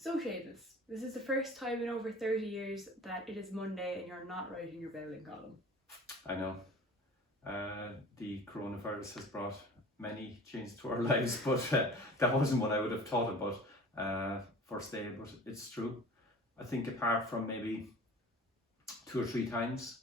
So Seamus, this is the first time in over 30 years that it is Monday and you're not writing your bowling column. I know. The coronavirus has brought many changes to our lives, but that wasn't what I would have thought about first day, but it's true. I think apart from maybe 2 or 3 times,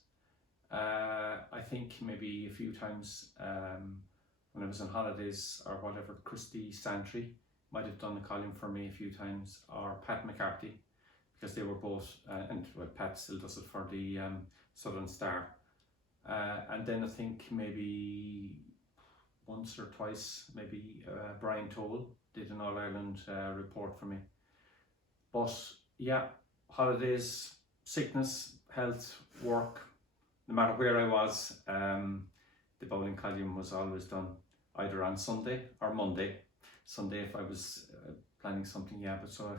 I think maybe a few times when I was on holidays or whatever, Christy Santry might have done the column for me a few times, or Pat McCarthy, because they were both, and well, Pat still does it for the Southern Star. And then I think maybe once or twice, maybe Brian Toll did an All-Ireland report for me. But yeah, holidays, sickness, health, work, no matter where I was, the bowling column was always done either on Sunday or Monday. Sunday if I was planning something, yeah, but so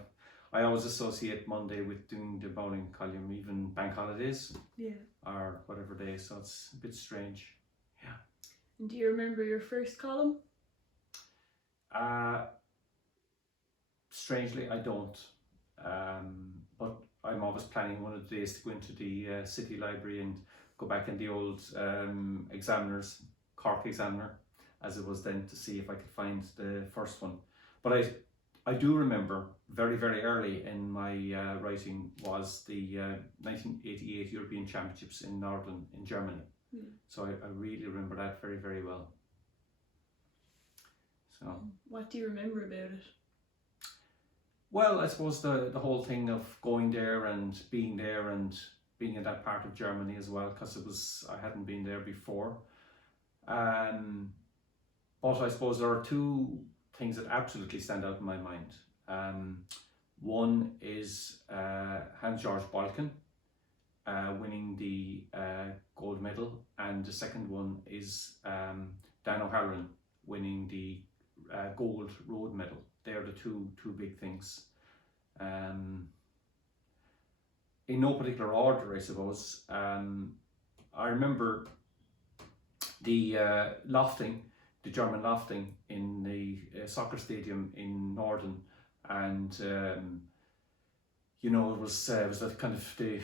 I always associate Monday with doing the bowling column, even bank holidays, or whatever day, so it's a bit strange. Yeah. And do you remember your first column? Strangely, I don't. But I'm always planning one of the days to go into the City Library and go back in the old examiners, Cork Examiner, as it was then, to see if I could find the first one. But I do remember very, very early in my writing was the 1988 European Championships in Norden in Germany. So I really remember that very, very well. So what do you remember about it? Well, I suppose the whole thing of going there and being in that part of Germany as well, because I hadn't been there before. But I suppose there are 2 things that absolutely stand out in my mind. One is Hans-Georg Balken winning the gold medal, and the second one is Dan O'Halloran winning the gold road medal. They are the two big things. In no particular order, I suppose. I remember the lofting, the German lofting in the soccer stadium in Norden, and you know, it was that kind of the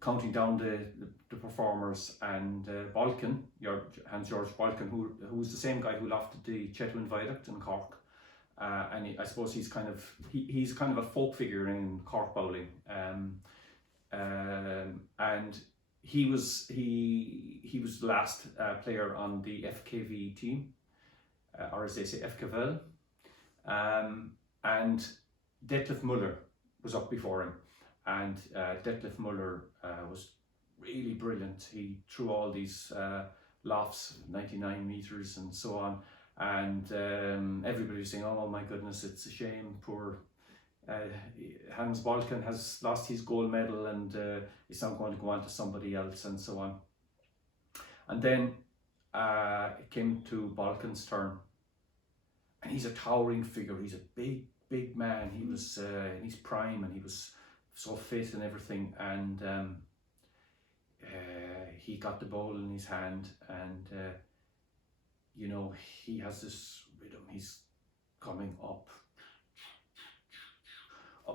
counting down the performers, and Balken, Hans-Georg Balken, who was the same guy who lofted the Chetwynd Viaduct in Cork, and I suppose he's kind of a folk figure in Cork bowling, and he was the last player on the FKV team, or as they say, FKV, and Detlef Müller was up before him, and Detlef Müller was really brilliant. He threw all these lofts, 99 meters and so on, and everybody was saying, oh my goodness, it's a shame, poor Hans Balken has lost his gold medal, and it's not going to go on to somebody else, and so on. And then it came to Balken's turn, and he's a towering figure. He's a big man. He was in his prime, and he was so fit and everything, and he got the bowl in his hand, and you know, he has this rhythm. He's coming up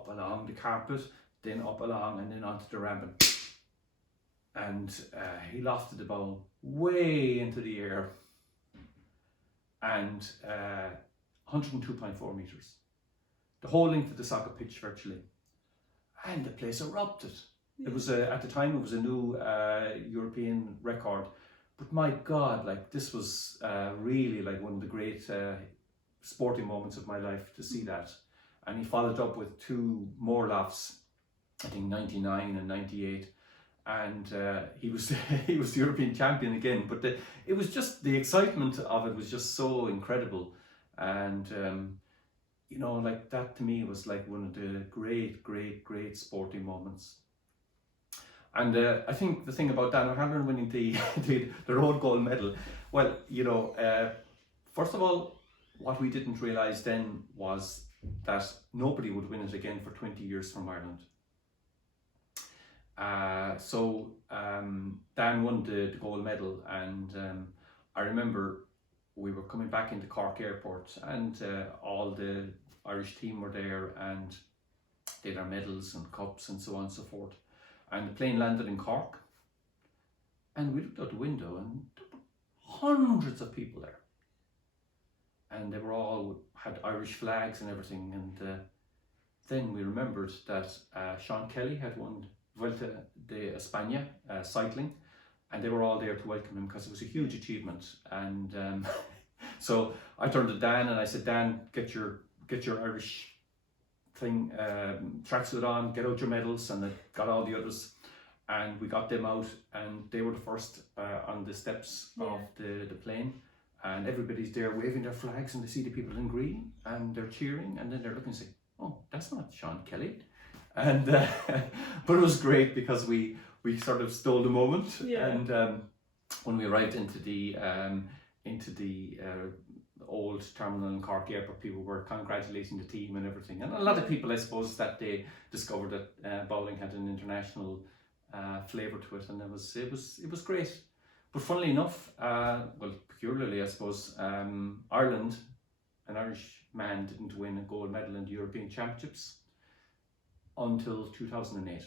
along the carpet, then up along, and then onto the ramp, and he lofted the ball way into the air, and 102.4 meters, the whole length of the soccer pitch virtually, and the place erupted. It was at the time, it was a new European record, but my God, like, this was really like one of the great sporting moments of my life to see that. And he followed up with 2 more lofts, I think 99 and 98, and he was he was the European champion again. But it was just, the excitement of it was just so incredible, and you know, like, that to me was like one of the great sporting moments. And I think the thing about Dan O'Halloran winning the road gold medal, well, you know, first of all, what we didn't realise then was that nobody would win it again for 20 years from Ireland. So Dan won the gold medal, and I remember we were coming back into Cork Airport, and all the Irish team were there, and they had our medals and cups and so on and so forth. And the plane landed in Cork, and we looked out the window and there were hundreds of people there. And they were all had Irish flags and everything. And then we remembered that Sean Kelly had won Vuelta de España cycling, and they were all there to welcome him because it was a huge achievement. And so I turned to Dan and I said, Dan, get your Irish thing, tracksuit on, get out your medals, and I got all the others, and we got them out, and they were the first on the steps of the plane, and everybody's there waving their flags, and they see the people in green, and they're cheering, and then they're looking and say, oh, that's not Sean Kelly. And but it was great because we sort of stole the moment. And when we arrived into the old terminal in Cork Airport, people were congratulating the team and everything, and a lot of people, I suppose, that day discovered that bowling had an international flavour to it, and it was great. But funnily enough, well, peculiarly, I suppose, Ireland, an Irish man, didn't win a gold medal in the European Championships until 2008,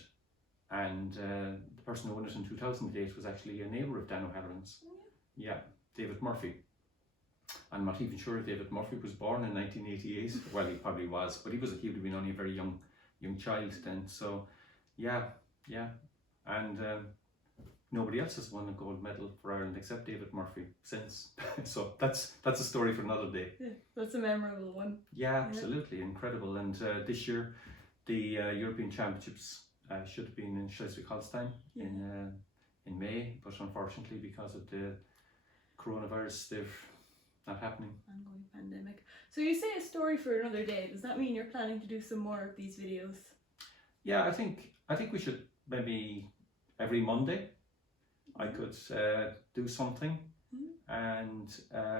and the person who won it in 2008 was actually a neighbour of Dan O'Halloran's. Yeah, David Murphy. I'm not even sure if David Murphy was born in 1988. Well, he probably was, but he would have been only a very young child then. So, yeah, and nobody else has won a gold medal for Ireland except David Murphy since. So that's a story for another day. Yeah, that's a memorable one. Yeah, absolutely incredible. And this year, the European Championships should have been in Schleswig-Holstein in May, but unfortunately, because of the coronavirus, they're not happening. Ongoing pandemic. So you say a story for another day. Does that mean you're planning to do some more of these videos? Yeah, I think we should maybe every Monday. I could do something, and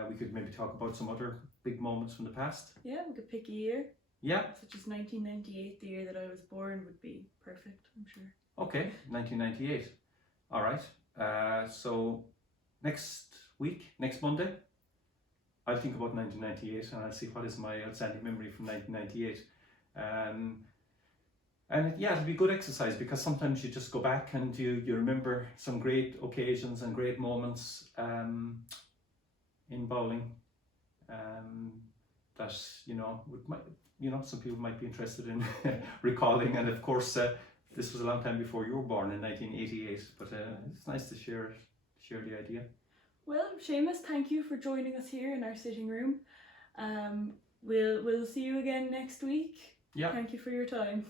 we could maybe talk about some other big moments from the past. Yeah, we could pick a year. Yeah. Such as 1998, the year that I was born, would be perfect, I'm sure. Okay, 1998. All right. So next Monday, I'll think about 1998 and I'll see what is my outstanding memory from 1998. And yeah, it'll be good exercise because sometimes you just go back and you remember some great occasions and great moments in bowling that some people might be interested in recalling. And of course, this was a long time before you were born in 1988. But it's nice to share the idea. Well, Seamus, thank you for joining us here in our sitting room. We'll see you again next week. Yeah. Thank you for your time.